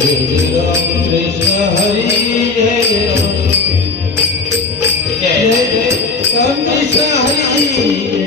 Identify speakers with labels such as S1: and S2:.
S1: Yeah.